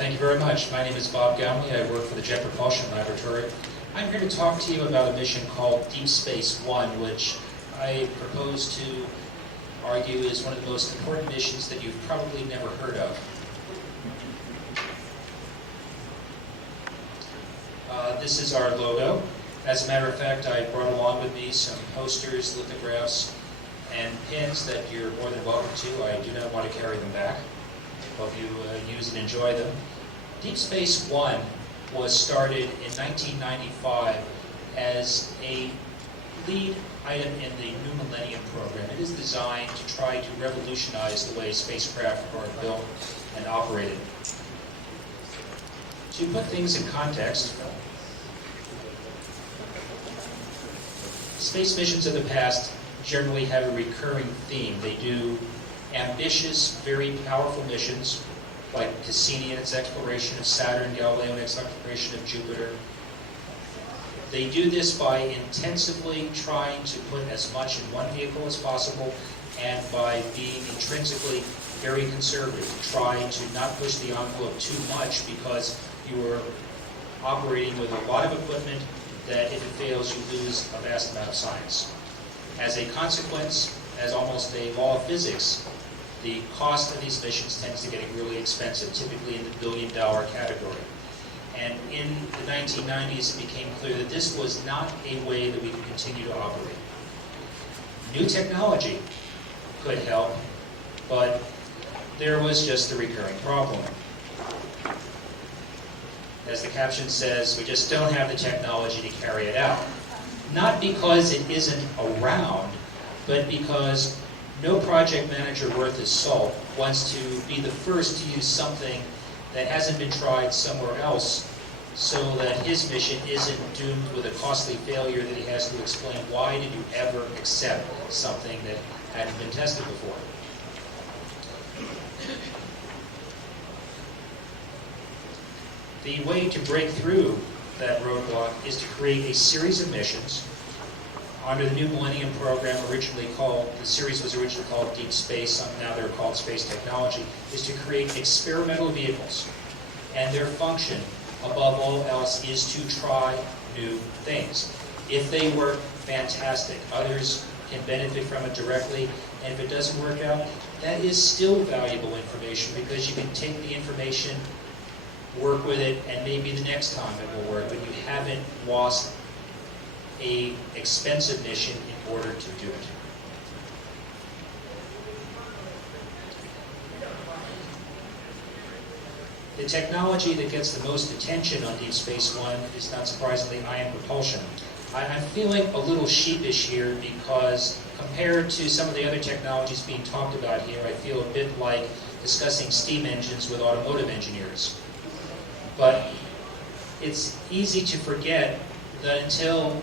Thank you very much. My name is Bob Gounley. I work for the Jet Propulsion Laboratory. I'm here to talk to you about a mission called Deep Space One, which I propose to argue is one of the most important missions that you've probably never heard of. This is our logo. As a matter of fact, I brought along with me some posters, lithographs, and pins that you're more than welcome to. I do not want to carry them back. Hope you use and enjoy them. Deep Space One was started in 1995 as a lead item in the New Millennium Program. It is designed to try to revolutionize the way spacecraft are built and operated. To put things in context, space missions of the past generally have a recurring theme. They do ambitious, very powerful missions, like Cassini and its exploration of Saturn, Galileo and its exploration of Jupiter. They do this by intensively trying to put as much in one vehicle as possible and by being intrinsically very conservative, trying to not push the envelope too much because you are operating with a lot of equipment that if it fails, you lose a vast amount of science. As a consequence, as almost a law of physics, the cost of these missions tends to get really expensive, typically in the billion-dollar category. And in the 1990s, it became clear that this was not a way that we could continue to operate. New technology could help, but there was just a recurring problem. As the caption says, we just don't have the technology to carry it out. Not because it isn't around, but because no project manager worth his salt wants to be the first to use something that hasn't been tried somewhere else so that his mission isn't doomed with a costly failure that he has to explain why did you ever accept something that hadn't been tested before. The way to break through that roadblock is to create a series of missions under the New Millennium Program, the series was originally called Deep Space, now they're called Space Technology, is to create experimental vehicles. And their function, above all else, is to try new things. If they work, fantastic. Others can benefit from it directly. And if it doesn't work out, that is still valuable information because you can take the information, work with it, and maybe the next time it will work, but you haven't lost an expensive mission in order to do it. The technology that gets the most attention on Deep Space One is not surprisingly ion propulsion. I'm feeling a little sheepish here because compared to some of the other technologies being talked about here, I feel a bit like discussing steam engines with automotive engineers. But it's easy to forget that until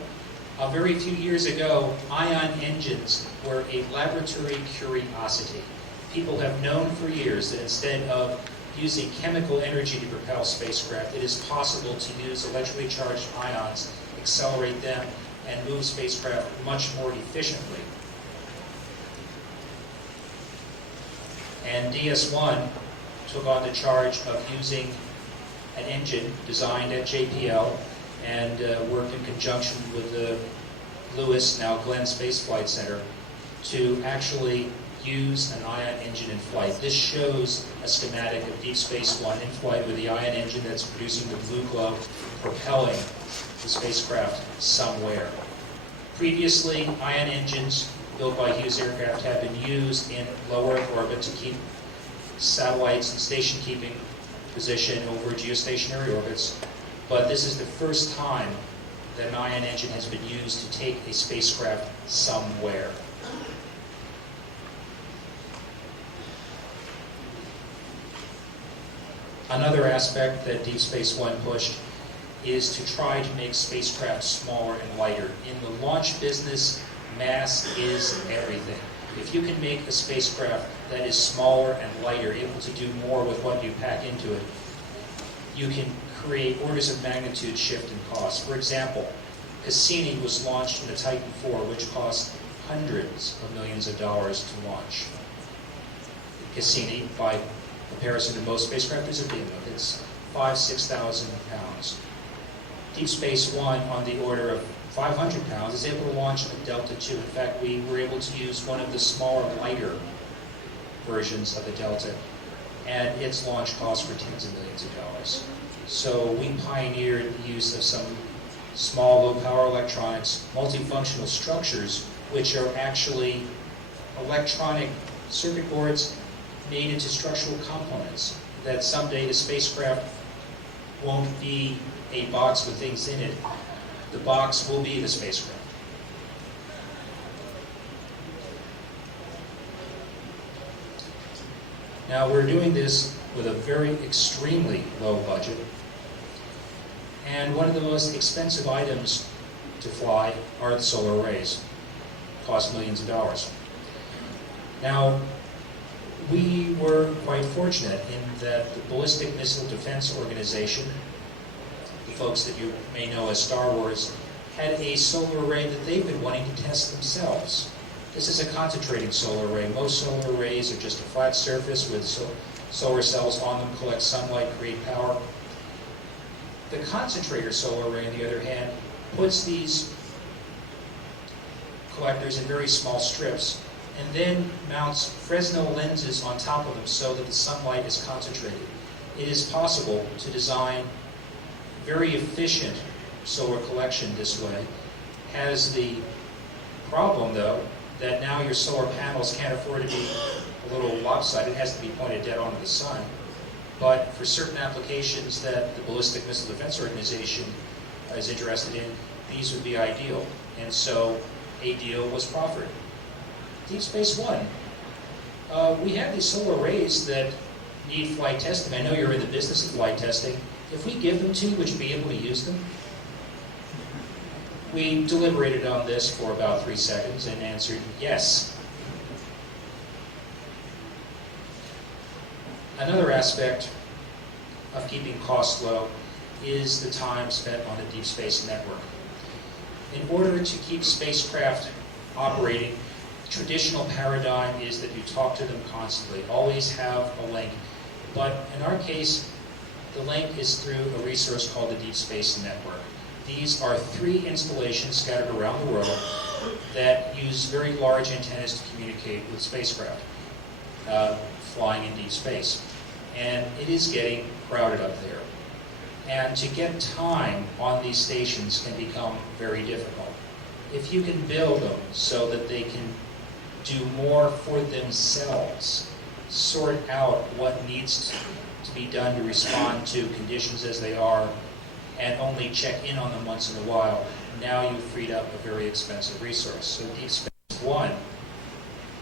a very few years ago, ion engines were a laboratory curiosity. People have known for years that instead of using chemical energy to propel spacecraft, it is possible to use electrically charged ions, accelerate them, and move spacecraft much more efficiently. And DS-1 took on the charge of using an engine designed at JPL and worked in conjunction with the Lewis, now Glenn Space Flight Center, to actually use an ion engine in flight. This shows a schematic of Deep Space One in flight with the ion engine that's producing the blue glow, propelling the spacecraft somewhere. Previously, ion engines built by Hughes Aircraft have been used in low Earth orbit to keep satellites in station-keeping position over geostationary orbits, but this is the first time that an ion engine has been used to take a spacecraft somewhere. Another aspect that Deep Space One pushed is to try to make spacecraft smaller and lighter. In the launch business, mass is everything. If you can make a spacecraft that is smaller and lighter, able to do more with what you pack into it, you can create orders of magnitude shift in cost. For example, Cassini was launched in the Titan IV, which cost hundreds of millions of dollars to launch. Cassini, by comparison to most spacecraft, is a behemoth. It's 6,000 pounds. Deep Space One, on the order of 500 pounds, is able to launch a Delta II. In fact, we were able to use one of the smaller, lighter versions of the Delta, and its launch cost for tens of millions of dollars. So we pioneered the use of some small, low-power electronics, multifunctional structures, which are actually electronic circuit boards made into structural components, that someday the spacecraft won't be a box with things in it. The box will be the spacecraft. Now, we're doing this with a very extremely low budget, and one of the most expensive items to fly are the solar arrays. Cost millions of dollars. Now, we were quite fortunate in that the Ballistic Missile Defense Organization, the folks that you may know as Star Wars, had a solar array that they've been wanting to test themselves. This is a concentrating solar array. Most solar arrays are just a flat surface with solar cells on them, collect sunlight, create power. The concentrator solar array, on the other hand, puts these collectors in very small strips and then mounts Fresnel lenses on top of them so that the sunlight is concentrated. It is possible to design very efficient solar collection this way. Has the problem, though, that now your solar panels can't afford to be a little lopsided. It has to be pointed dead onto the sun. But for certain applications that the Ballistic Missile Defense Organization is interested in, these would be ideal. And so a deal was proffered. Deep Space One. We have these solar arrays that need flight testing. I know you're in the business of flight testing. If we give them to you, would you be able to use them? We deliberated on this for about 3 seconds and answered yes. Another aspect of keeping costs low is the time spent on the Deep Space Network. In order to keep spacecraft operating, the traditional paradigm is that you talk to them constantly, always have a link. But in our case, the link is through a resource called the Deep Space Network. These are 3 installations scattered around the world that use very large antennas to communicate with spacecraft flying in deep space. And it is getting crowded up there. And to get time on these stations can become very difficult. If you can build them so that they can do more for themselves, sort out what needs to be done to respond to conditions as they are, and only check in on them once in a while, now you've freed up a very expensive resource. So Deep Space One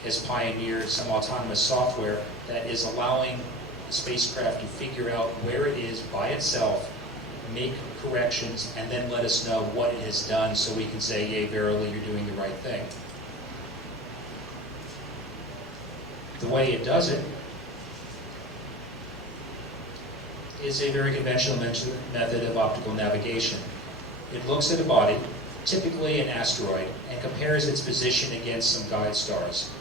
has pioneered some autonomous software that is allowing the spacecraft to figure out where it is by itself, make corrections, and then let us know what it has done so we can say, yea, verily, you're doing the right thing. The way it does it is a very conventional method of optical navigation. It looks at a body, typically an asteroid, and compares its position against some guide stars.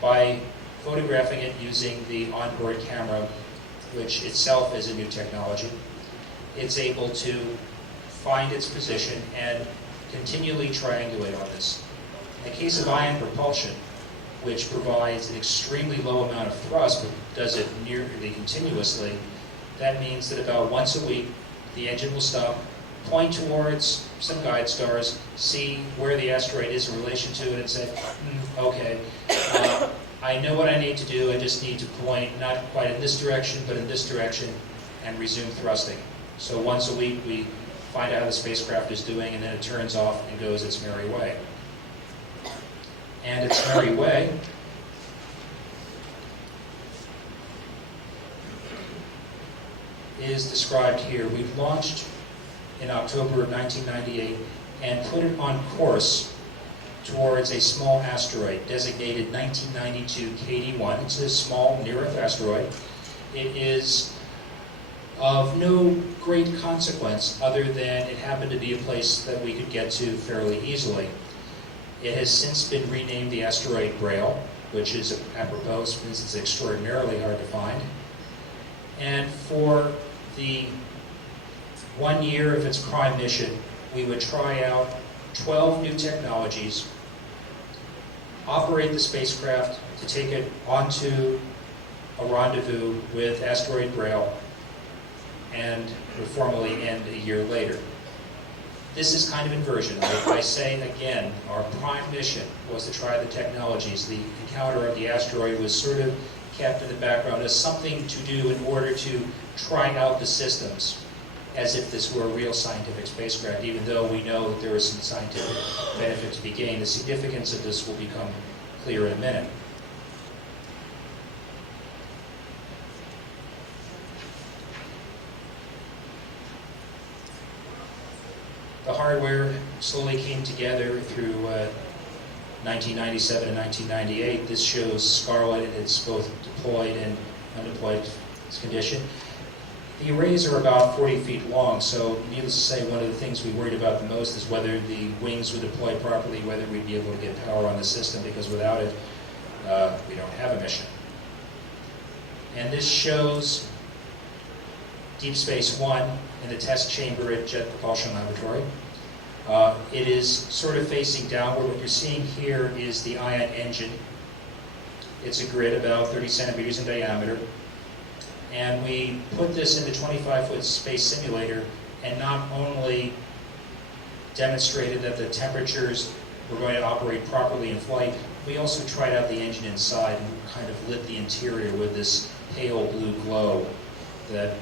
By photographing it using the onboard camera, which itself is a new technology, it's able to find its position and continually triangulate on this. In the case of ion propulsion, which provides an extremely low amount of thrust, but does it nearly continuously, that means that about once a week, the engine will stop, point towards some guide stars, see where the asteroid is in relation to it, and say, okay, I know what I need to do, I just need to point not quite in this direction, but in this direction, and resume thrusting. So once a week, we find out how the spacecraft is doing, and then it turns off and goes its merry way. And its merry way is described here. We've launched in October of 1998 and put it on course towards a small asteroid designated 1992 KD1. It's a small near-Earth asteroid. It is of no great consequence other than it happened to be a place that we could get to fairly easily. It has since been renamed the asteroid Braille, which is apropos since it's extraordinarily hard to find. And for the 1 year of its prime mission, we would try out 12 new technologies, operate the spacecraft to take it onto a rendezvous with asteroid Grail, and would formally end a year later. This is kind of inversion. I say again, our prime mission was to try the technologies. The encounter of the asteroid was sort of kept in the background as something to do in order to try out the systems, as if this were a real scientific spacecraft, even though we know that there is some scientific benefit to be gained. The significance of this will become clear in a minute. The hardware slowly came together through 1997 and 1998. This shows Scarlet in its both deployed and undeployed condition. The arrays are about 40 feet long, so needless to say, one of the things we worried about the most is whether the wings would deploy properly, whether we'd be able to get power on the system, because without it, we don't have a mission. And this shows Deep Space One in the test chamber at Jet Propulsion Laboratory. It is sort of facing downward. What you're seeing here is the ion engine. It's a grid about 30 centimeters in diameter. And we put this in the 25-foot space simulator and not only demonstrated that the temperatures were going to operate properly in flight, we also tried out the engine inside and kind of lit the interior with this pale blue glow that,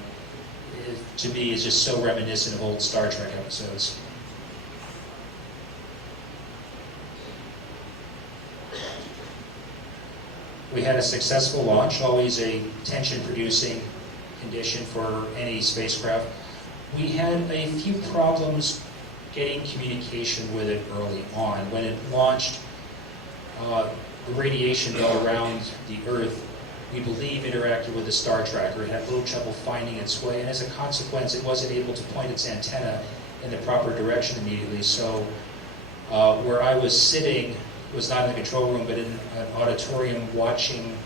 to me, is just so reminiscent of old Star Trek episodes. We had a successful launch, always a tension-producing condition for any spacecraft. We had a few problems getting communication with it early on. When it launched, the radiation belt around the Earth, we believe, interacted with the star tracker. It had a little trouble finding its way, and as a consequence, it wasn't able to point its antenna in the proper direction immediately. So where I was sitting was not in the control room, but in an auditorium watching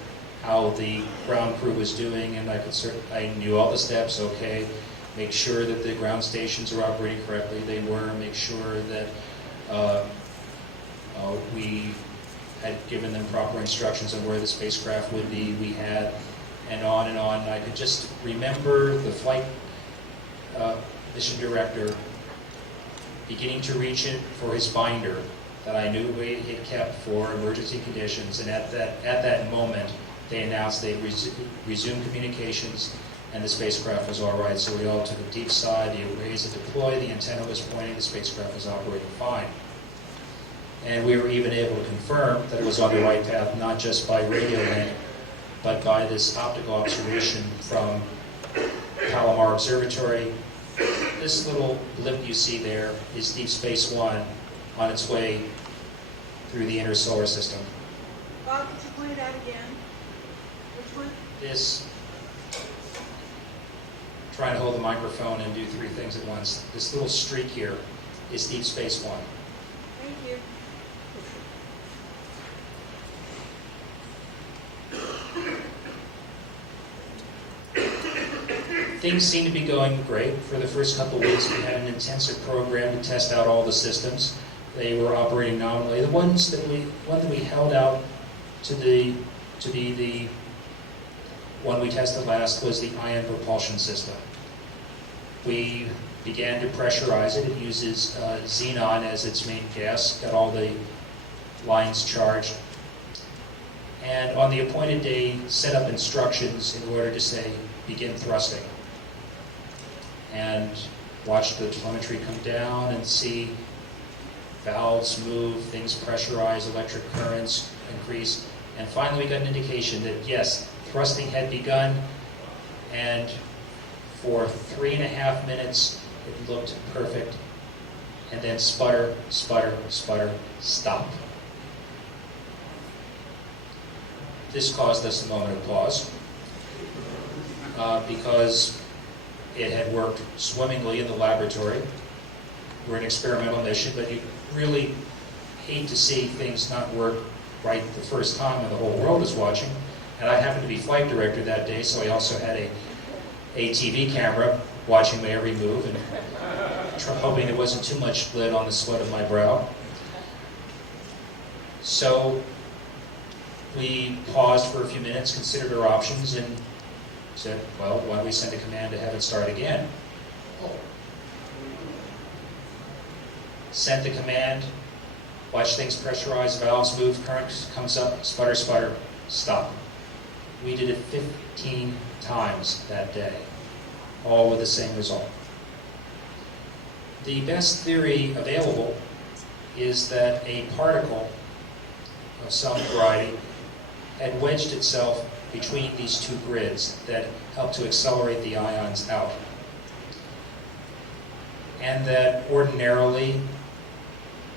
how the ground crew was doing, and I knew all the steps. Okay, make sure that the ground stations are operating correctly. They were. Make sure that we had given them proper instructions on where the spacecraft would be. We had, and on and on. I could just remember the flight mission director beginning to reach in for his binder that I knew he had kept for emergency conditions, and at that moment, they announced they'd resumed communications, and the spacecraft was all right. So we all took a deep sigh. The arrays had deployed, the antenna was pointing, the spacecraft was operating fine. And we were even able to confirm that it was on the right path, not just by radio link, but by this optical observation from Palomar Observatory. This little blip you see there is Deep Space One on its way through the inner solar system. Bob, could you point it out again? Which one? This, trying to hold the microphone and do three things at once. This little streak here is Deep Space One. Thank you. Things seem to be going great. For the first couple of weeks, we had an intensive program to test out all the systems. They were operating nominally. The one that we held out to be the one we tested last was the ion propulsion system. We began to pressurize it. It uses xenon as its main gas, got all the lines charged. And on the appointed day, set up instructions in order to say, begin thrusting. And watch the telemetry come down and see valves move, things pressurize, electric currents increase. And finally we got an indication that yes, thrusting had begun, and for 3.5 minutes it looked perfect. And then sputter, sputter, sputter, stop. This caused us a moment of pause because it had worked swimmingly in the laboratory. We're an experimental mission, but you really hate to see things not work right the first time when the whole world is watching. And I happened to be flight director that day, so I also had a a TV camera watching my every move and hoping there wasn't too much blood on the sweat of my brow. So we paused for a few minutes, considered our options, and said, well, why don't we send a command to have it start again? Sent the command, watch things pressurize, valves move, current comes up, sputter, sputter, stop. We did it 15 times that day, all with the same result. The best theory available is that a particle of some variety had wedged itself between these two grids that helped to accelerate the ions out. And that ordinarily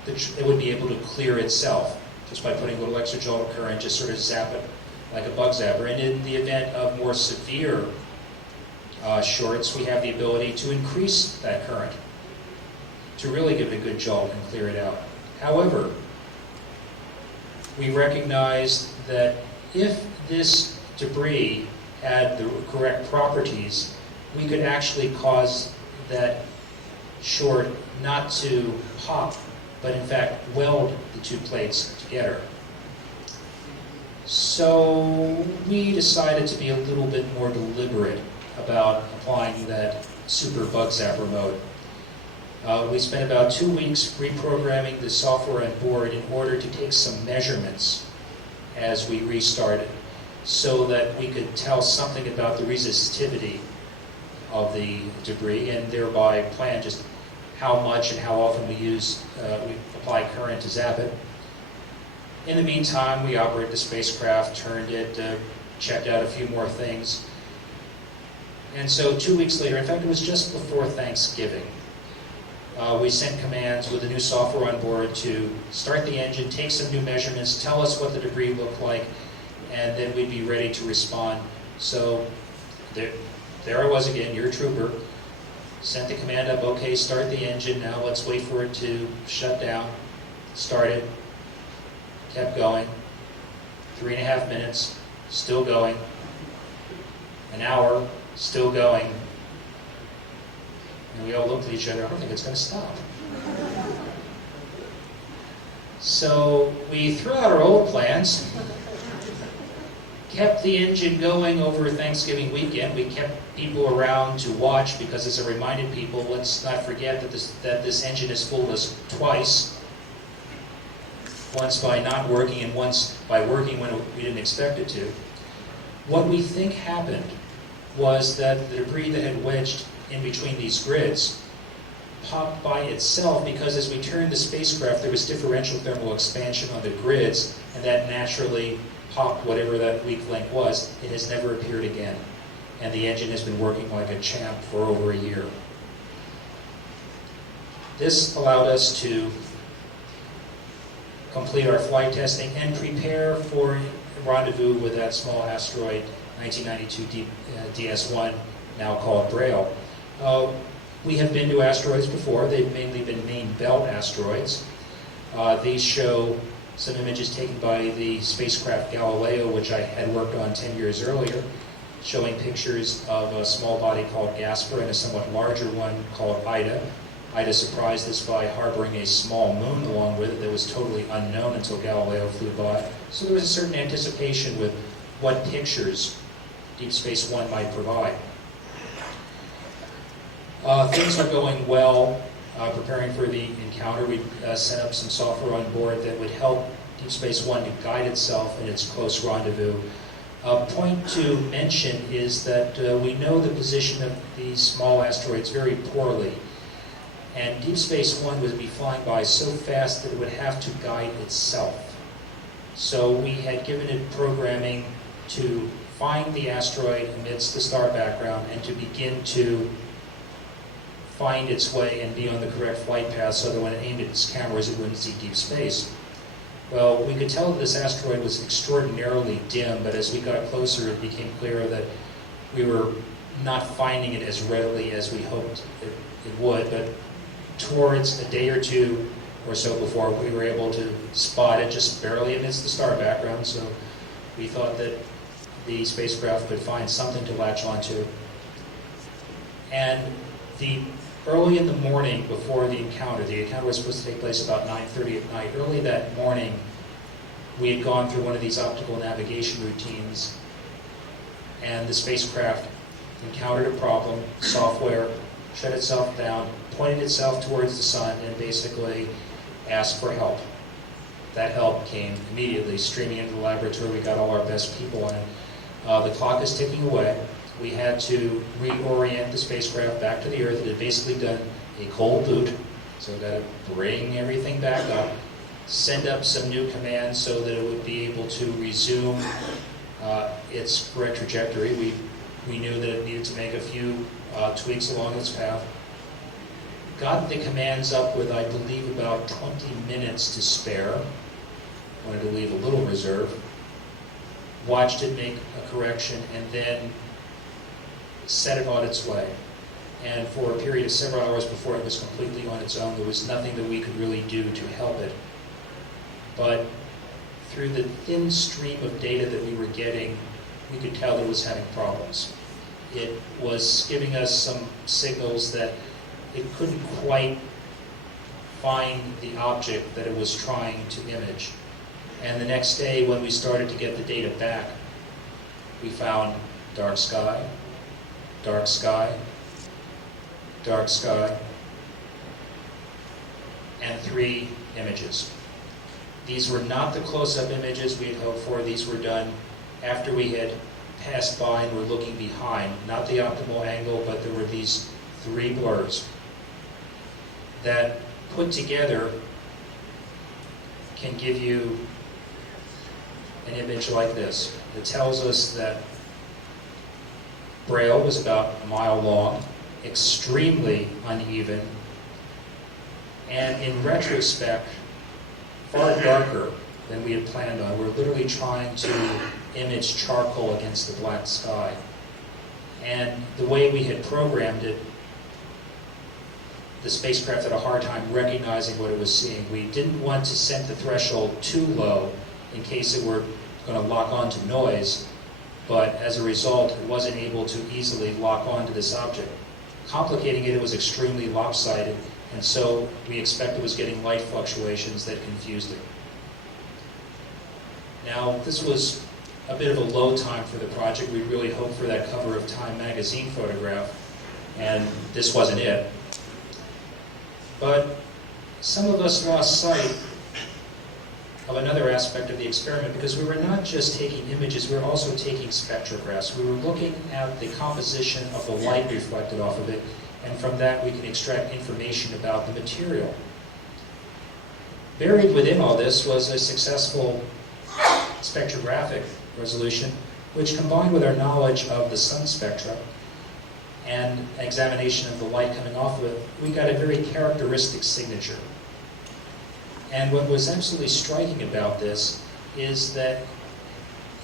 it would be able to clear itself just by putting a little extra jolt of current, just sort of zap it like a bug zapper. And in the event of more severe shorts, we have the ability to increase that current to really give it a good jolt and clear it out. However, we recognized that if this debris had the correct properties, we could actually cause that short not to pop, but in fact weld the two plates together. So we decided to be a little bit more deliberate about applying that super bug zapper mode. We spent about 2 weeks reprogramming the software on board in order to take some measurements as we restarted, so that we could tell something about the resistivity of the debris and thereby plan just how much and how often we apply current to zap it. In the meantime, we operated the spacecraft, turned it, checked out a few more things. And so 2 weeks later, in fact it was just before Thanksgiving, we sent commands with the new software on board to start the engine, take some new measurements, tell us what the debris looked like, and then we'd be ready to respond. So there I was again, your trooper. Sent the command up, okay, start the engine, now let's wait for it to shut down. Started, kept going, 3.5 minutes, still going, an hour, still going. And we all looked at each other, I don't think it's going to stop. So we threw out our old plans, kept the engine going over Thanksgiving weekend. We kept people around to watch because, as I reminded people, let's not forget that this engine has fooled us twice. Once by not working and once by working when we didn't expect it to. What we think happened was that the debris that had wedged in between these grids popped by itself because as we turned the spacecraft there was differential thermal expansion on the grids, and that naturally popped whatever that weak link was. It has never appeared again, and the engine has been working like a champ for over a year. This allowed us to complete our flight testing and prepare for rendezvous with that small asteroid 1992 DS1, now called Braille. We have been to asteroids before. They've mainly been main belt asteroids. These show some images taken by the spacecraft Galileo, which I had worked on 10 years earlier, showing pictures of a small body called Gasper and a somewhat larger one called Ida. Ida surprised us by harboring a small moon along with it that was totally unknown until Galileo flew by. So there was a certain anticipation with what pictures Deep Space One might provide. Things are going well. Preparing for the encounter, we set up some software on board that would help Deep Space One to guide itself in its close rendezvous. A point to mention is that we know the position of these small asteroids very poorly. And Deep Space One would be flying by so fast that it would have to guide itself. So we had given it programming to find the asteroid amidst the star background and to begin to find its way and be on the correct flight path so that when it aimed at its cameras it wouldn't see deep space. Well, we could tell that this asteroid was extraordinarily dim, but as we got closer it became clear that we were not finding it as readily as we hoped it would. But towards a day or two or so before, we were able to spot it just barely amidst the star background, so we thought that the spacecraft could find something to latch onto. And early in the morning before the encounter was supposed to take place about 9:30 at night. Early that morning, we had gone through one of these optical navigation routines, and the spacecraft encountered a problem. Software shut itself down, pointed itself towards the sun, and basically asked for help. That help came immediately, streaming into the laboratory. We got all our best people in. The clock is ticking away. We had to reorient the spacecraft back to the Earth. It had basically done a cold boot, so got to bring everything back up, send up some new commands so that it would be able to resume its correct trajectory. We knew that it needed to make a few tweaks along its path. Got the commands up with, I believe, about 20 minutes to spare. Wanted to leave a little reserve. Watched it make a correction, and then set it on its way. And for a period of several hours before it was completely on its own, there was nothing that we could really do to help it. But through the thin stream of data that we were getting, we could tell that it was having problems. It was giving us some signals that it couldn't quite find the object that it was trying to image. And the next day, when we started to get the data back, we found dark sky, dark sky, dark sky, and 3 images. These were not the close-up images we had hoped for. These were done after we had passed by and were looking behind. Not the optimal angle, but there were these 3 blurs that, put together, can give you an image like this. It tells us that Braille was about a mile long, extremely uneven, and in retrospect, far darker than we had planned on. We're literally trying to image charcoal against the black sky. And the way we had programmed it, the spacecraft had a hard time recognizing what it was seeing. We didn't want to set the threshold too low in case it were going to lock onto noise, but as a result, it wasn't able to easily lock onto this object. Complicating it, it was extremely lopsided, and so we expect it was getting light fluctuations that confused it. Now, this was a bit of a low time for the project. We really hoped for that cover of Time magazine photograph, and this wasn't it. But some of us lost sight of another aspect of the experiment, because we were not just taking images, we were also taking spectrographs. We were looking at the composition of the light reflected off of it, and from that we can extract information about the material. Buried within all this was a successful spectrographic resolution, which, combined with our knowledge of the sun spectra and examination of the light coming off of it, we got a very characteristic signature. And what was absolutely striking about this is that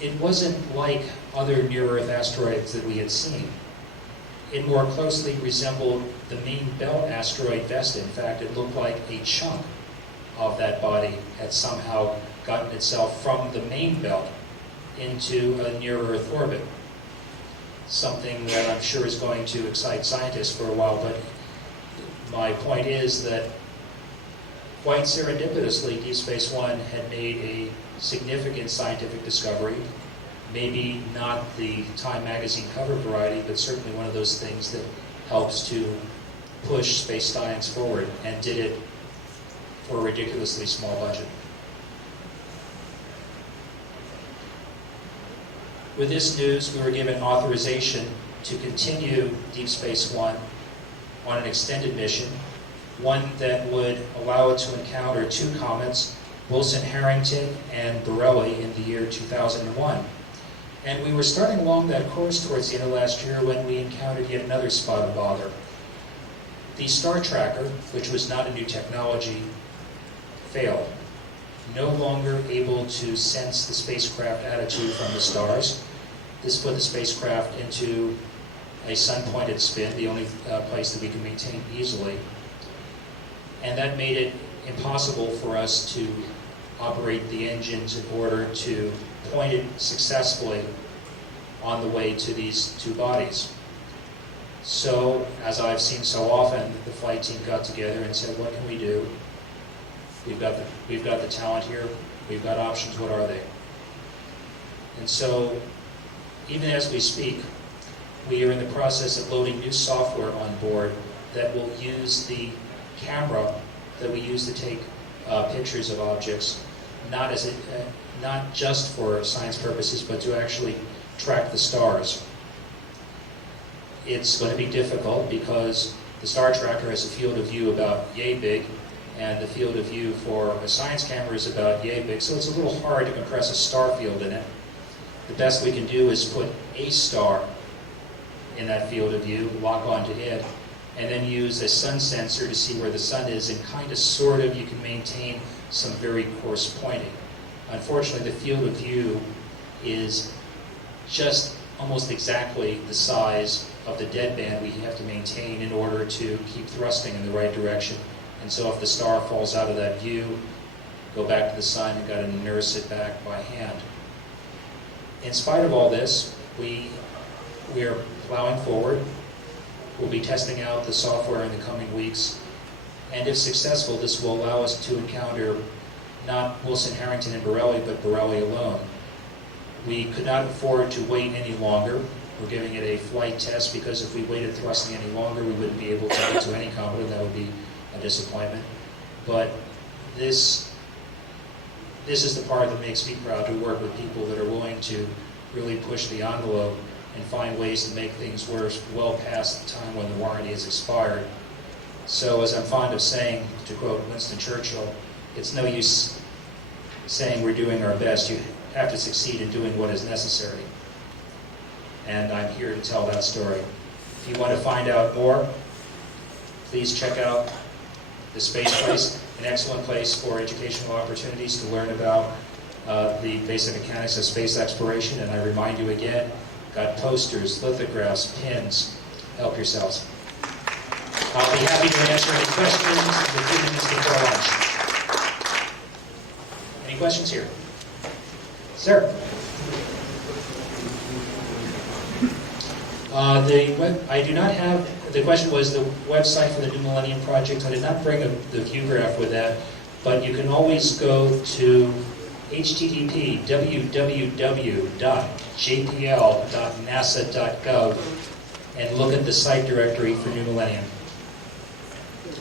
it wasn't like other near-Earth asteroids that we had seen. It more closely resembled the main belt asteroid Vesta. In fact, it looked like a chunk of that body had somehow gotten itself from the main belt into a near-Earth orbit. Something that I'm sure is going to excite scientists for a while, but my point is that quite serendipitously, Deep Space One had made a significant scientific discovery. Maybe not the Time magazine cover variety, but certainly one of those things that helps to push space science forward, and did it for a ridiculously small budget. With this news, we were given authorization to continue Deep Space One on an extended mission, one that would allow it to encounter 2 comets, Wilson-Harrington and Borrelli, in the year 2001. And we were starting along that course towards the end of last year when we encountered yet another spot of bother. The star tracker, which was not a new technology, failed. No longer able to sense the spacecraft attitude from the stars. This put the spacecraft into a sun-pointed spin, the only place that we can maintain easily. And that made it impossible for us to operate the engines in order to point it successfully on the way to these 2 bodies. So, as I've seen so often, the flight team got together and said, what can we do? We've got the talent here, we've got options, what are they? And so, even as we speak, we are in the process of loading new software on board that will use the camera that we use to take pictures of objects, not just for science purposes, but to actually track the stars. It's going to be difficult because the star tracker has a field of view about yay big, and the field of view for a science camera is about yay big, so it's a little hard to compress a star field in it. The best we can do is put a star in that field of view, lock onto it, and then use a sun sensor to see where the sun is, and kind of sort of you can maintain some very coarse pointing. Unfortunately, the field of view is just almost exactly the size of the deadband we have to maintain in order to keep thrusting in the right direction. And so if the star falls out of that view, go back to the sun, you've got to nurse it back by hand. In spite of all this, we are plowing forward. We'll be testing out the software in the coming weeks. And if successful, this will allow us to encounter not Wilson, Harrington, and Borelli, but Borelli alone. We could not afford to wait any longer. We're giving it a flight test because if we waited thrusting any longer, we wouldn't be able to get to any comet, and that would be a disappointment. But this is the part that makes me proud to work with people that are willing to really push the envelope and find ways to make things worse well past the time when the warranty has expired. So as I'm fond of saying, to quote Winston Churchill, it's no use saying we're doing our best. You have to succeed in doing what is necessary. And I'm here to tell that story. If you want to find out more, please check out the Space Place, an excellent place for educational opportunities to learn about the basic mechanics of space exploration. And I remind you again, got posters, lithographs, pins. Help yourselves. I'll be happy to answer any questions in the 2 minutes before lunch. Any questions here? Sir? I do not have, the question was the website for the New Millennium Project. I did not bring the view graph with that, but you can always go to http://www.jpl.nasa.gov and look at the site directory for New Millennium.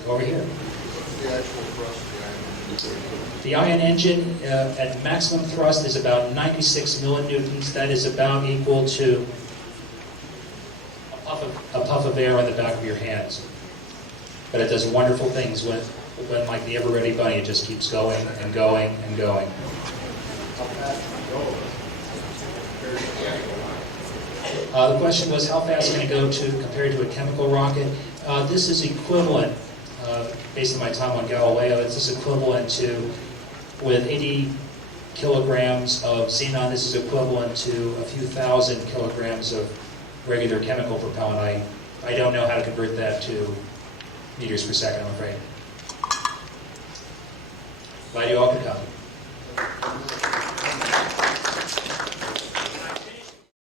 Over here. The actual thrust of The ion engine at maximum thrust is about 96 millinewtons. That is about equal to a puff of air on the back of your hands. But it does wonderful things when like the ever-ready bunny, it just keeps going and going and going. The question was, how fast can it go compared to a chemical rocket? This is equivalent, based on my time on Galileo, this is equivalent to, with 80 kilograms of xenon, this is equivalent to a few thousand kilograms of regular chemical propellant. I don't know how to convert that to meters per second, I'm afraid. Glad you all could come.